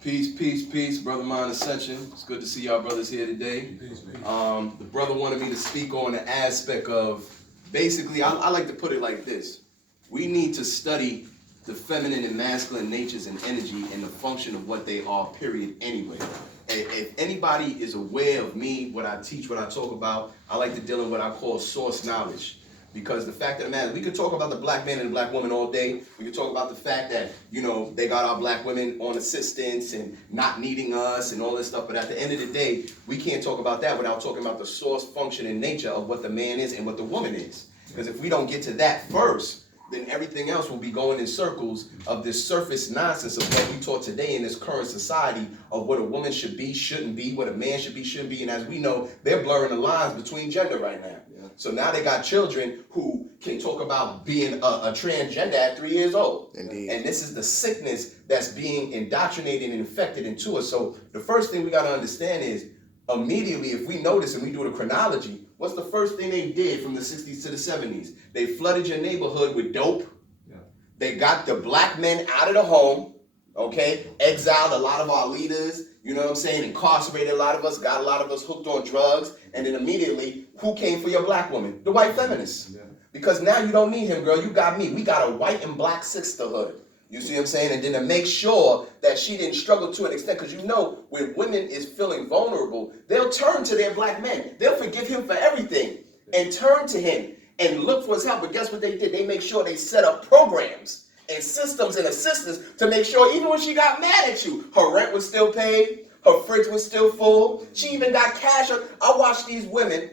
Peace, peace, peace, brother mine Ascension. It's good to see y'all brothers here today. Peace. The brother wanted me to speak on the aspect of, basically, I like to put it like this. We need to study the feminine and masculine natures and energy and the function of what they are, period, anyway. If anybody is aware of me, what I teach, what I talk about, I like to deal in what I call source knowledge. Because the fact of the matter, we could talk about the black man and the black woman all day. We could talk about the fact that, they got our black women on assistance and not needing us and all this stuff. But at the end of the day, we can't talk about that without talking about the source, function, and nature of what the man is and what the woman is. Because if we don't get to that first, then everything else will be going in circles of this surface nonsense of what we taught today in this current society of what a woman should be, shouldn't be, what a man should be, shouldn't be. And as we know, they're blurring the lines between gender right now. So now they got children who can talk about being a transgender at 3 years old. Indeed. And this is the sickness that's being indoctrinated and infected into us. So the first thing we got to understand is immediately, if we notice and we do the chronology, what's the first thing they did from the 60s to the 70s? They flooded your neighborhood with dope. Yeah. They got the black men out of the home, okay? Exiled a lot of our leaders, you know what I'm saying? Incarcerated a lot of us, got a lot of us hooked on drugs. And then immediately, who came for your black woman? The white feminists. Yeah. Because now you don't need him, girl. You got me. We got a white and black sisterhood. You see what I'm saying? And then to make sure that she didn't struggle to an extent, because when women is feeling vulnerable, they'll turn to their black men. They'll forgive him for everything and turn to him and look for his help. But guess what they did? They make sure they set up programs and systems and assistance to make sure even when she got mad at you, her rent was still paid, her fridge was still full. She even got cash. I watched these women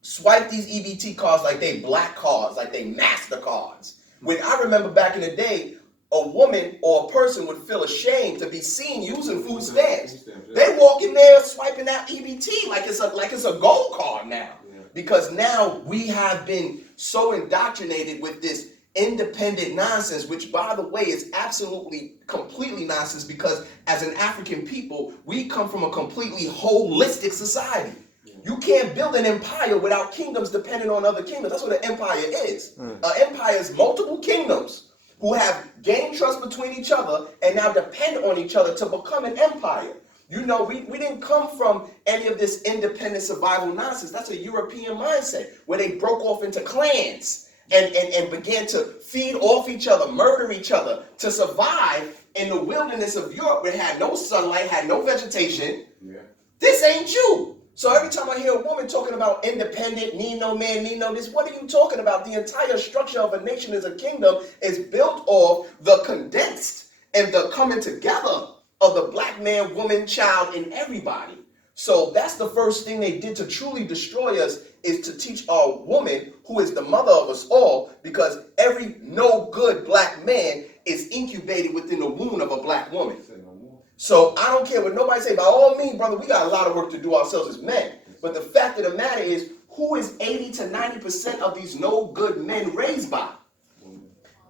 swipe these EBT cards like they black cards, like they MasterCards. When I remember back in the day, a woman or a person would feel ashamed to be seen using food stamps. They walk in there swiping that EBT like it's a gold card now. Because now we have been so indoctrinated with this independent nonsense, which by the way is absolutely completely nonsense, because as an African people, we come from a completely holistic society. You can't build an empire without kingdoms dependent on other kingdoms. That's what an empire is. An empire is multiple kingdoms who have gained trust between each other and now depend on each other to become an empire. We didn't come from any of this independent survival nonsense. That's a European mindset where they broke off into clans and began to feed off each other, murder each other to survive in the wilderness of Europe where it had no sunlight, had no vegetation. Yeah. This ain't you. So every time I hear a woman talking about independent, need no man, need no this, what are you talking about? The entire structure of a nation as a kingdom is built off the condensed and the coming together of the black man, woman, child, and everybody. So that's the first thing they did to truly destroy us, is to teach our woman, who is the mother of us all, because every no good black man is incubated within the womb of a black woman. So I don't care what nobody say. By all means, brother, we got a lot of work to do ourselves as men. But the fact of the matter is, who is 80 to 90% of these no good men raised by?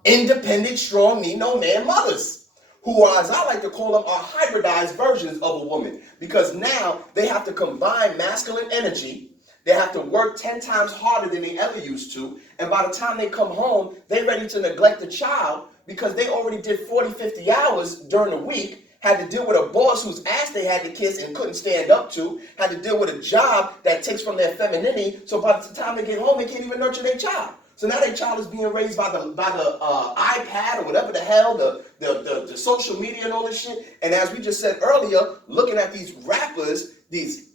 Independent, strong, need no man mothers, who are, as I like to call them, are hybridized versions of a woman. Because now they have to combine masculine energy. They have to work 10 times harder than they ever used to. And by the time they come home, they're ready to neglect the child because they already did 40, 50 hours during the week. Had to deal with a boss whose ass they had to kiss and couldn't stand up to, had to deal with a job that takes from their femininity, so by the time they get home, they can't even nurture their child. So now their child is being raised by the iPad or whatever the hell, the social media and all this shit. And as we just said earlier, looking at these rappers, these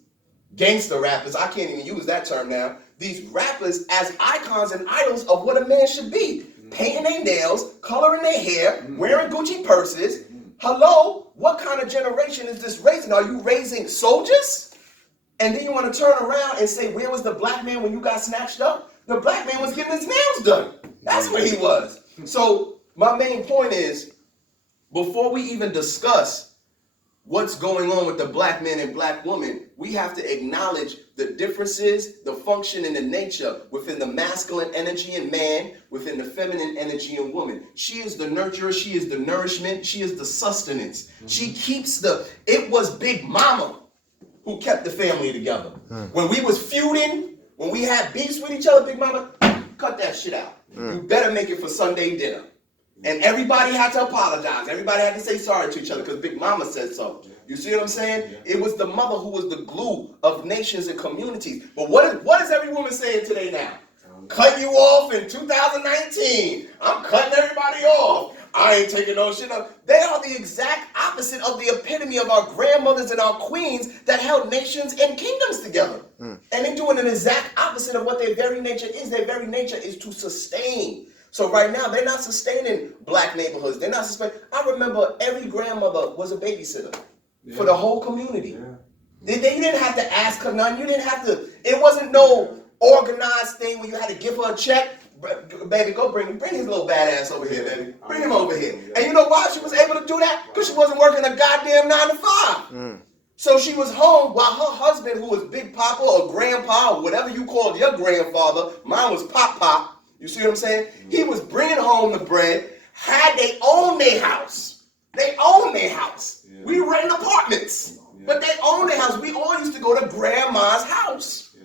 gangster rappers, I can't even use that term now, these rappers as icons and idols of what a man should be. Painting their nails, coloring their hair, wearing Gucci purses. Hello, what kind of generation is this raising? Are you raising soldiers? And then you want to turn around and say, where was the black man when you got snatched up? The black man was getting his nails done. That's where he was. So my main point is, before we even discuss what's going on with the black man and black woman, we have to acknowledge the differences, the function and the nature within the masculine energy in man, within the feminine energy in woman. She is the nurturer, she is the nourishment, she is the sustenance. Mm-hmm. She keeps it was Big Mama who kept the family together. When we was feuding, when we had beefs with each other, Big Mama, cut that shit out. You better make it for Sunday dinner. And everybody had to apologize. Everybody had to say sorry to each other because Big Mama said so. You see what I'm saying? It was the mother who was the glue of nations and communities. But what is every woman saying today now? Cut you off in 2019. I'm cutting everybody off. I ain't taking no shit up. They are the exact opposite of the epitome of our grandmothers and our queens that held nations and kingdoms together. And they're doing an exact opposite of what their very nature is. Their very nature is to sustain. So right now, they're not sustaining black neighborhoods. They're not sustaining. I remember every grandmother was a babysitter for the whole community. You didn't have to ask her none. You didn't have to. It wasn't no organized thing where you had to give her a check. Baby, go bring his little badass over here, baby. Bring him over here. And you know why she was able to do that? Because she wasn't working a goddamn 9 to 5. So she was home while her husband, who was Big Papa or Grandpa or whatever you called your grandfather, mine was Pop. You see what I'm saying? He was bringing home the bread. They own their house. They own their house. We rent apartments. But they own their house. We all used to go to Grandma's house.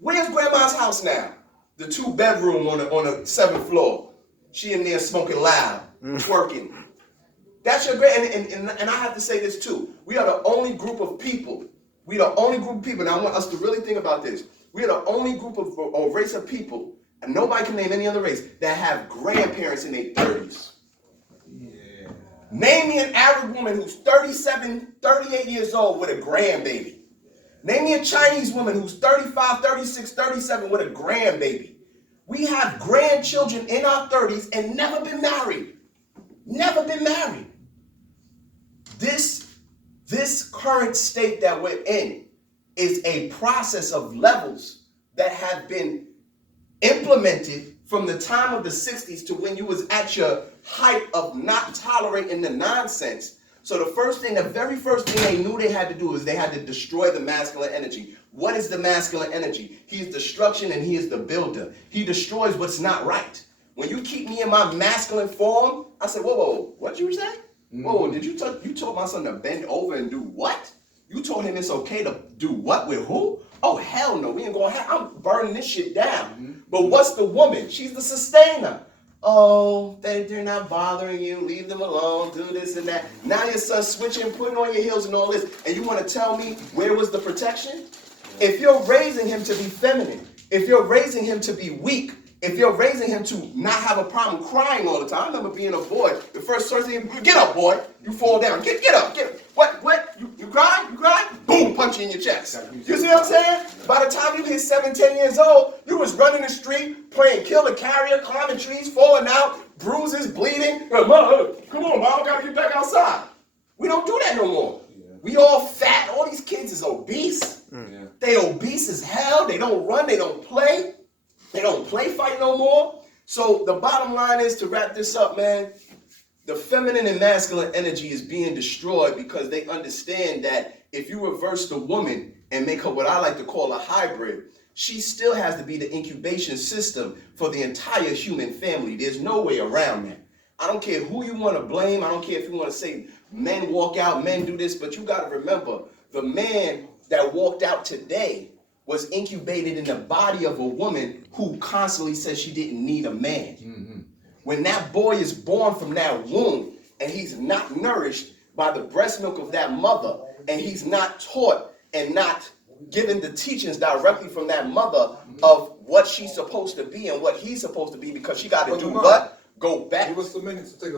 Where's Grandma's house now? The 2-bedroom on the 7th floor. She in there smoking loud, twerking. That's your and I have to say this too. We are the only group of people. We are the only group of people. Now I want us to really think about this. We are the only group of or race of people, and nobody can name any other race, that have grandparents in their 30s. Name me an Arab woman who's 37, 38 years old with a grandbaby. Name me a Chinese woman who's 35, 36, 37 with a grandbaby. We have grandchildren in our 30s and never been married. Never been married. This current state that we're in is a process of levels that have been implemented from the time of the 60s to when you was at your height of not tolerating the nonsense. So the very first thing they knew they had to do is they had to destroy the masculine energy. What is the masculine energy? He is destruction and he is the builder. He destroys what's not right. When you keep me in my masculine form, I said, whoa, what'd you say? Whoa, you told my son to bend over and do what? You told him it's okay to do what with who? Oh, hell no, we ain't going to I'm burning this shit down. But what's the woman? She's the sustainer. Oh, they're not bothering you. Leave them alone. Do this and that. Now your son's switching, putting on your heels and all this. And you want to tell me where was the protection? If you're raising him to be feminine, if you're raising him to be weak, if you're raising him to not have a problem crying all the time. I remember being a boy. The first thing, get up, boy. You fall down. Get up. What? You cry? You cry? Boom, punch you in your chest. You see what I'm saying? By the time you hit 7, 10 years old, you was running the street, playing kill the carrier, climbing trees, falling out, bruises, bleeding. Come on, Mom, gotta get back outside. We don't do that no more. We all fat. All these kids is obese. They obese as hell. They don't run. They don't play. They don't play fight no more. So the bottom line is, to wrap this up, man, the feminine and masculine energy is being destroyed because they understand that if you reverse the woman and make her what I like to call a hybrid, she still has to be the incubation system for the entire human family. There's no way around that. I don't care who you want to blame. I don't care if you want to say men walk out, men do this, but you got to remember, the man that walked out today was incubated in the body of a woman who constantly said she didn't need a man. When that boy is born from that womb and he's not nourished by the breast milk of that mother, and he's not taught and not given the teachings directly from that mother of what she's supposed to be and what he's supposed to be, because she got to do what? Go back. Give us a minute to take a